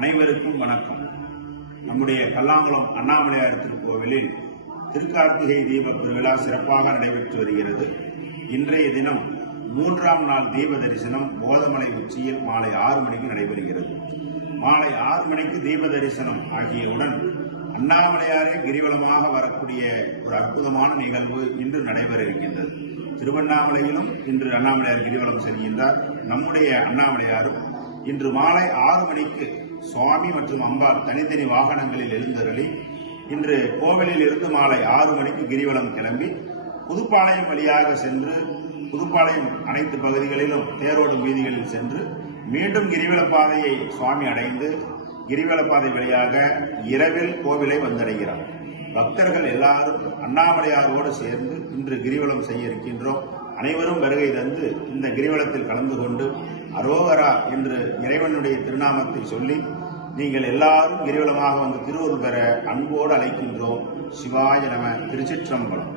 அனைவருக்கும் வணக்கம். நம்முடைய கல்லாங்குளம் அண்ணாமலையார் திருக்கோவிலில் திருக்கார்த்திகை தீப திருவிழா சிறப்பாக நடைபெற்று வருகிறது. இன்றைய தினம் 3ஆம் நாள் தீப தரிசனம் போதமலை உச்சியில் மாலை 6 மணிக்கு நடைபெறுகிறது. மாலை 6 மணிக்கு தீப தரிசனம் ஆகியவுடன் அண்ணாமலையாரே கிரிவலமாக வரக்கூடிய ஒரு அற்புதமான நிகழ்வு இன்று நடைபெற இருக்கின்றது. திருவண்ணாமலையிலும் இன்று அண்ணாமலையார் கிரிவலம் செல்கின்றார். நம்முடைய அண்ணாமலையாரும் இன்று மாலை 6 மணிக்கு சுவாமி மற்றும் அம்பாள் தனித்தனி வாகனங்களில் எழுந்தருளி இன்று கோவிலில் இருந்து மாலை 6 மணிக்கு கிரிவலம் கிளம்பி புதுப்பாளையம் வழியாக சென்று புதுப்பாளையம் அனைத்து பகுதிகளிலும் தேரோடும் வீதிகளில் சென்று மீண்டும் கிரிவல பாதையை சுவாமி அடைந்து கிரிவல பாதை வழியாக இரவில் கோவிலை வந்தடைகிறார். பக்தர்கள் எல்லாரும் அண்ணாமலையாரோடு சேர்ந்து இன்று கிரிவலம் செய்ய இருக்கின்றோம். அனைவரும் வருகை தந்து இந்த கிரிவலத்தில் கலந்து கொண்டு அரோகரா என்று இறைவனுடைய திருநாமத்தை சொல்லி நீங்கள் எல்லாரும் கிரிவலமாக வந்து திருவருள் பெற அன்போடு அழைக்கின்றோம். சிவாய நம. திருச்சிற்றம்பலம்.